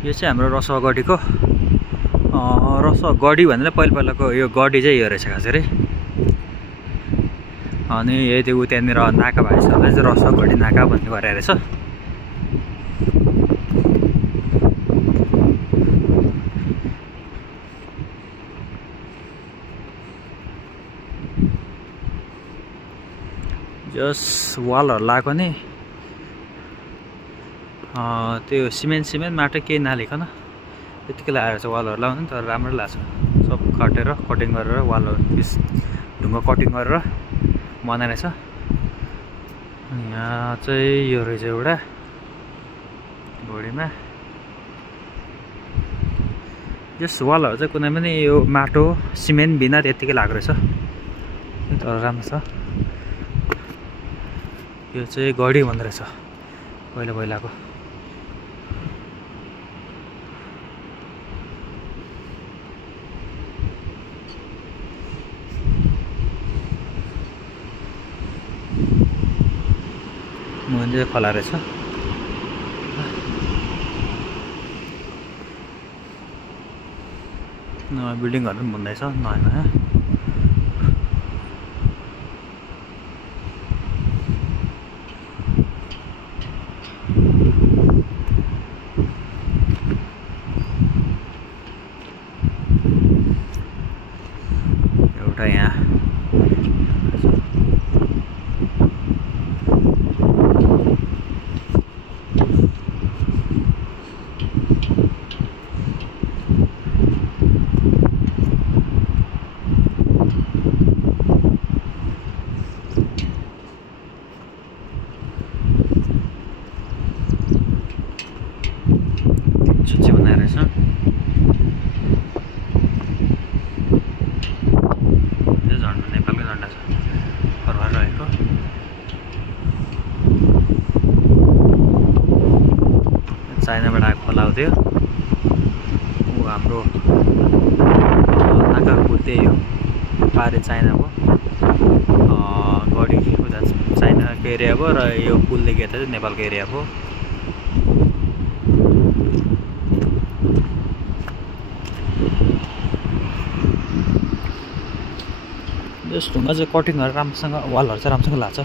यो चाहिँ हाम्रो रसुवागढीको रसुवागढी भनेर पहिलाको यो गढी चाहिँ यो रहेछ खास गरी। अनि यही त्यो त्यहाँनिर नाका भएको छ चाहिँ रसुवागढी नाका भन्ने गरेर रहेछ। जस वालहरू लगाएको नि त्यो सिमेन्ट माटो केही नहालिकन त्यतिकै लगाएर चाहिँ वालहरू लगाउनु तर राम्रो लाग्छ। सब काटेर कटिङ गरेर वालहरू पिस ढुङ्गा कटिङ गरेर बनाइरहेछ। यहाँ चाहिँ यो रहेछ एउटा घोडीमा यस वालहरू चाहिँ कुनै पनि यो माटो सिमेन्ट बिना त्यतिकै लागेको रहेछ तर राम्रो छ। यो चाहिँ गढी भन्दो रहेछ पहिलाको। मुनि खोला रहेछ। नयाँ बिल्डिङहरू पनि बन्दैछ नयाँ। एउटा यहाँ छुच्ची बनाएर रहेछ। त्यो झन्डा नेपालकै झन्डा छ फरवार रहेको। चाइनाबाट आएको खोला हो त्यो। हाम्रो नाकाको त्यही हो पारे चाइनाको गढी उता चाइनाको एरिया भयो र यो पुलदेखि यता चाहिँ नेपालको एरिया भयो। यस ढुङ्गा चाहिँ कटिङहरू राम्रोसँग वालहरू चाहिँ राम्रोसँग लाग्छ।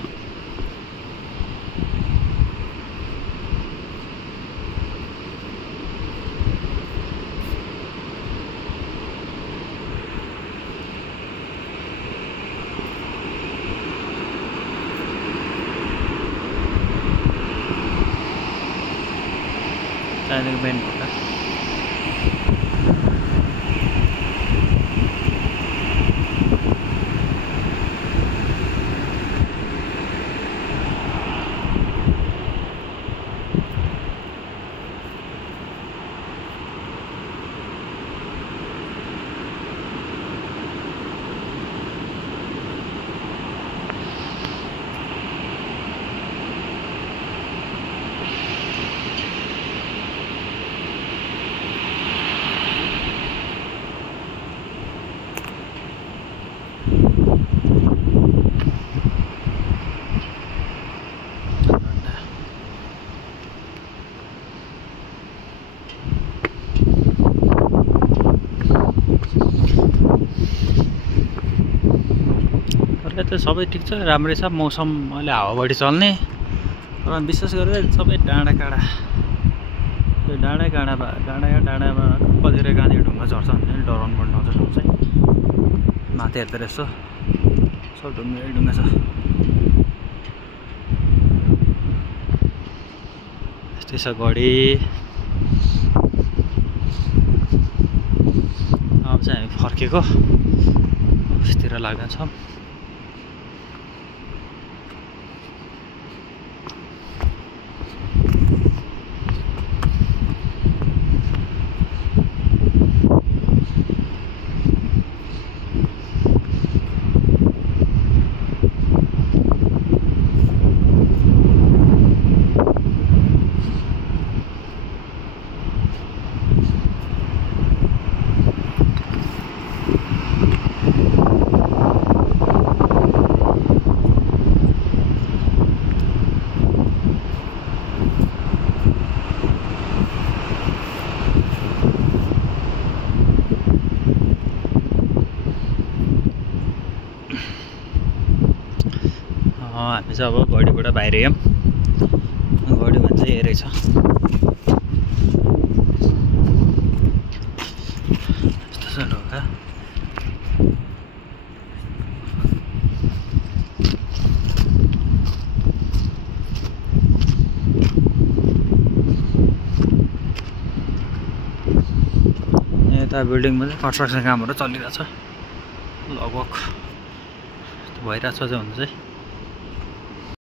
चाइनाको मेन ढुङ्गा त सबै ठिक छ राम्रै छ। मौसम अहिले हावा बढी चल्ने र विशेष गरेर सबै डाँडाकाँडा यो डाँडामा कतिवटा कहाँनिर ढुङ्गा झर्छ भने डराउनु पर्ने आउँछ ठाउँ चाहिँ माथि हेर्दो रहेछ सब ढुङ्गा छ। यस्तै छ गढी। अब चाहिँ हामी फर्केको अफिसतिर लाग्दैछौँ। हामी चाहिँ अब घडीबाट बाहिर आयौँ घडी भन्छ यही रहेछ यस्तो छ ढोका यता बिल्डिङमा चाहिँ कन्स्ट्रक्सन कामहरू चलिरहेछ लगभग भइरहेछ चाहिँ हुन्छ चाहिँ